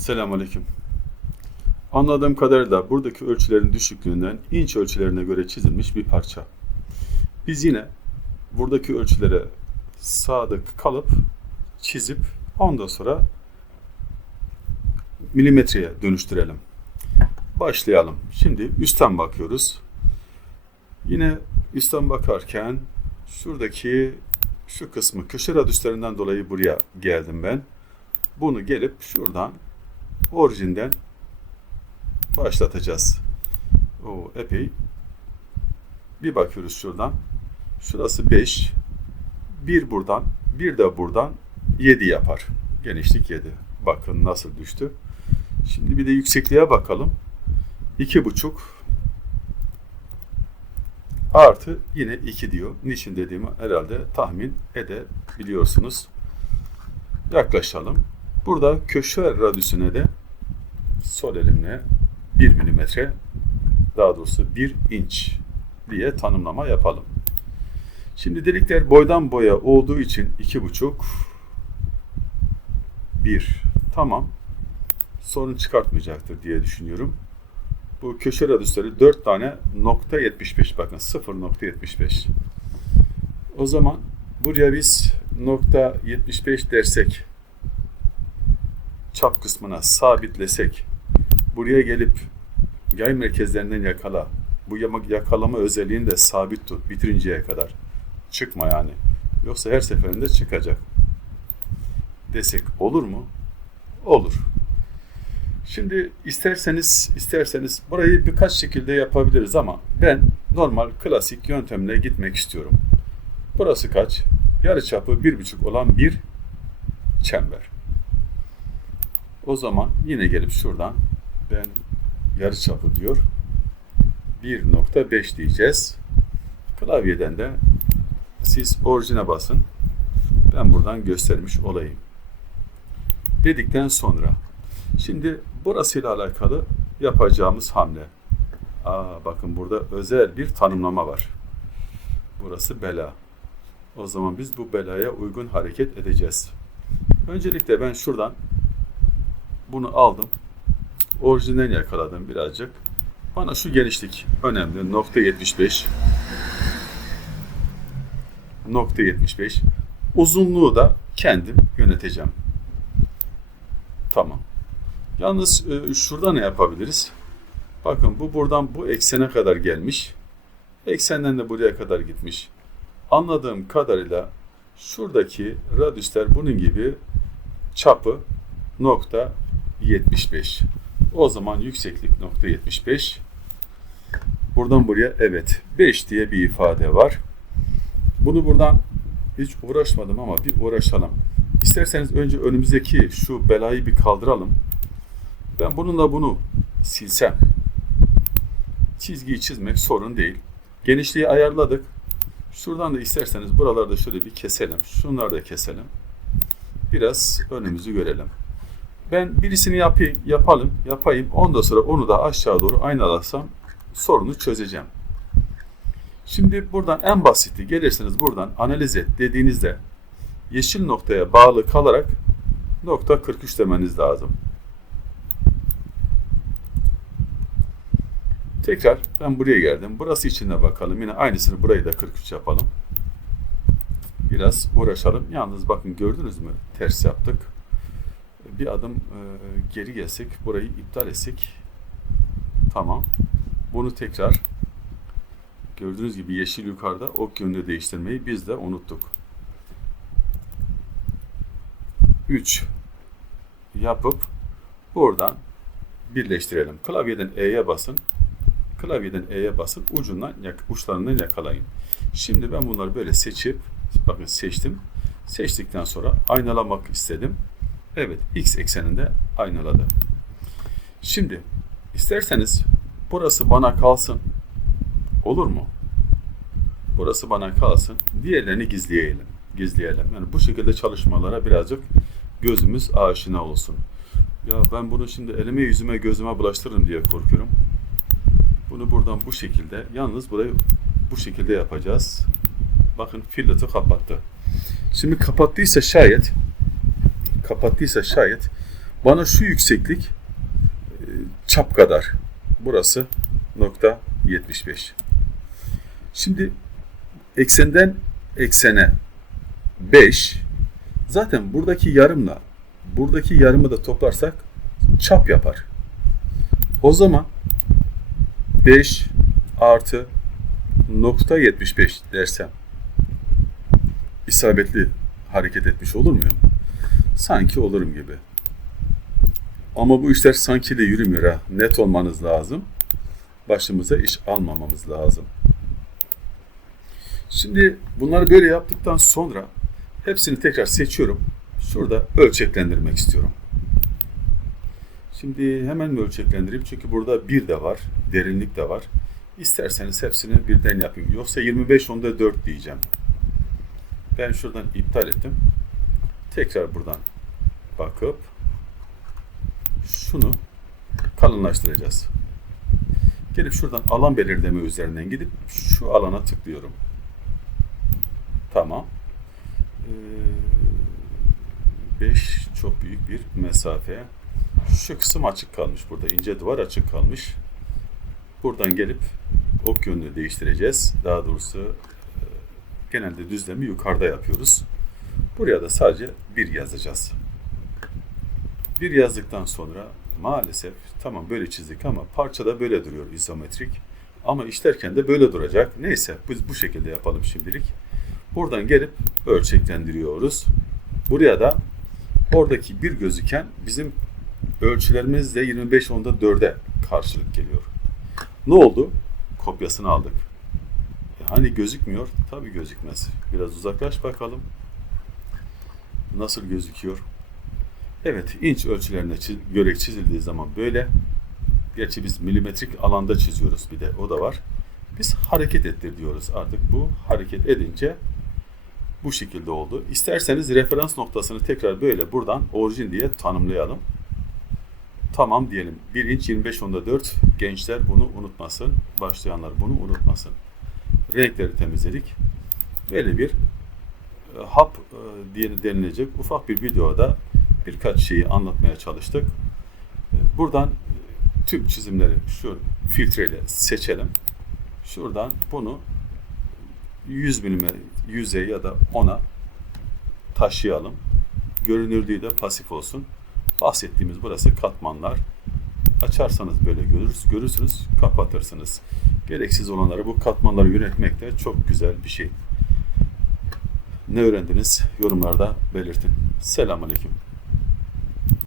Selamünaleyküm. Anladığım kadarıyla buradaki ölçülerin düşüklüğünden inç ölçülerine göre çizilmiş bir parça. Biz yine buradaki ölçülere sadık kalıp çizip ondan sonra milimetreye dönüştürelim. Başlayalım. Şimdi üstten bakıyoruz. Yine üstten bakarken şuradaki şu kısmı köşe radüslerinden dolayı buraya geldim ben. Bunu gelip şuradan orijinden başlatacağız. O epey. Bir bakıyoruz şuradan. Şurası 5. Bir buradan, bir de buradan 7 yapar. Genişlik 7. Bakın nasıl düştü. Şimdi bir de yüksekliğe bakalım. 2,5 artı yine 2 diyor. Niçin dediğimi herhalde tahmin edebiliyorsunuz. Yaklaşalım. Burada köşe radüsüne de sol elimle 1 milimetre, daha doğrusu 1 inç diye tanımlama yapalım. Şimdi delikler boydan boya olduğu için 2,5 1 tamam, sorun çıkartmayacaktır diye düşünüyorum. Bu köşe radüsleri 4 tane nokta 75, bakın 0,75. O zaman buraya biz nokta 75 dersek, çap kısmına sabitlesek, buraya gelip yay merkezlerinden yakala, bu yakalama özelliğini de sabit tut bitirinceye kadar, çıkma yani, yoksa her seferinde çıkacak desek olur mu? Olur. Şimdi isterseniz burayı birkaç şekilde yapabiliriz ama ben normal klasik yöntemle gitmek istiyorum. Burası kaç? Yarıçapı 1,5 olan bir çember. O zaman yine gelip şuradan ben yarıçapı diyor 1,5 diyeceğiz. Klavyeden de siz orijine basın. Ben buradan göstermiş olayım. Dedikten sonra şimdi burasıyla alakalı yapacağımız hamle. Bakın burada özel bir tanımlama var. Burası bela. O zaman biz bu belaya uygun hareket edeceğiz. Öncelikle ben şuradan bunu aldım. Orijinden yakaladım birazcık. Bana şu genişlik önemli. Nokta 75. Nokta 75. Uzunluğu da kendim yöneteceğim. Tamam. Yalnız şurada ne yapabiliriz? Bakın bu buradan bu eksene kadar gelmiş. Eksenden de buraya kadar gitmiş. Anladığım kadarıyla şuradaki radüsler bunun gibi çapı nokta 75. O zaman yükseklik nokta 75. Buradan buraya evet 5 diye bir ifade var. Bunu buradan hiç uğraşmadım ama bir uğraşalım. İsterseniz önce önümüzdeki şu belayı bir kaldıralım. Ben bununla bunu silsem, çizgiyi çizmek sorun değil. Genişliği ayarladık. Şuradan da isterseniz buralarda şöyle bir keselim. Şunları da keselim. Biraz önümüzü görelim. Ben birisini yapayım. Ondan sonra onu da aşağı doğru aynalasam sorunu çözeceğim. Şimdi buradan en basiti gelirseniz buradan analiz et dediğinizde yeşil noktaya bağlı kalarak nokta 43 demeniz lazım. Tekrar ben buraya geldim. Burası için de bakalım. Yine aynısını burayı da 43 yapalım. Biraz uğraşalım. Yalnız bakın gördünüz mü? Ters yaptık. Bir adım geri gelsek, burayı iptal etsek. Tamam. Bunu tekrar gördüğünüz gibi yeşil yukarıda, ok yönünü değiştirmeyi biz de unuttuk. 3 yapıp buradan birleştirelim. Klavyeden E'ye basın. Klavyeden E'ye basın. Uçlarından yakalayın. Şimdi ben bunları böyle seçip, bakın seçtim. Seçtikten sonra aynalamak istedim. Evet, X ekseninde aynaladı. Şimdi isterseniz burası bana kalsın. Olur mu? Burası bana kalsın. Diğerlerini gizleyelim. Yani bu şekilde çalışmalara birazcık gözümüz aşina olsun. Ya ben bunu şimdi elime, yüzüme, gözüme bulaştırırım diye korkuyorum. Bunu buradan bu şekilde, yalnız burayı bu şekilde yapacağız. Bakın fillet'i kapattı. Şimdi kapattıysa şayet Bana şu yükseklik çap kadar. Burası nokta 75. Şimdi eksenden eksene 5. Zaten buradaki yarımla buradaki yarımı da toplarsak çap yapar. O zaman 5 artı nokta 75 dersem isabetli hareket etmiş olur muyum? Sanki olurum gibi. Ama bu işler sanki de yürümüyor ha. Net olmanız lazım. Başımıza iş almamamız lazım. Şimdi bunları böyle yaptıktan sonra hepsini tekrar seçiyorum. Şurada ölçeklendirmek istiyorum. Şimdi hemen mi ölçeklendireyim? Çünkü burada bir de var, derinlik de var. İsterseniz hepsini birden yapayım. Yoksa 25/4 diyeceğim. Ben şuradan iptal ettim. Tekrar buradan bakıp şunu kalınlaştıracağız. Gelip şuradan alan belirleme üzerinden gidip şu alana tıklıyorum. Tamam. 5 çok büyük bir mesafe. Şu kısım açık kalmış burada. İnce duvar açık kalmış. Buradan gelip ok yönünü değiştireceğiz. Daha doğrusu genelde düzlemi yukarıda yapıyoruz. Buraya da sadece 1 yazacağız. 1 yazdıktan sonra maalesef tamam böyle çizdik ama parçada böyle duruyor izometrik. Ama işlerken de böyle duracak. Neyse biz bu şekilde yapalım şimdilik. Buradan gelip ölçeklendiriyoruz. Buraya da oradaki bir gözüken bizim ölçülerimizle 25/4'e karşılık geliyor. Ne oldu? Kopyasını aldık. Hani gözükmüyor? Tabii gözükmez. Biraz uzaklaş bakalım. Nasıl gözüküyor? Evet, inç ölçülerine göre çizildiği zaman böyle. Gerçi biz milimetrik alanda çiziyoruz bir de o da var. Biz hareket ettir diyoruz artık bu hareket edince bu şekilde oldu. İsterseniz referans noktasını tekrar böyle buradan orijin diye tanımlayalım. Tamam diyelim. 1 inç 25/4 gençler bunu unutmasın. Başlayanlar bunu unutmasın. Renkleri temizledik. Böyle bir hap diye denilecek ufak bir videoda birkaç şeyi anlatmaya çalıştık. Buradan tüm çizimleri şu filtreyle seçelim. Şuradan bunu 100 mm yüzey ya da 10'a taşıyalım. Görünürlüğü de pasif olsun. Bahsettiğimiz burası katmanlar. Açarsanız böyle görürsünüz, kapatırsınız. Gereksiz olanları bu katmanları yönetmek de çok güzel bir şey. Ne öğrendiniz? Yorumlarda belirtin. Selamünaleyküm.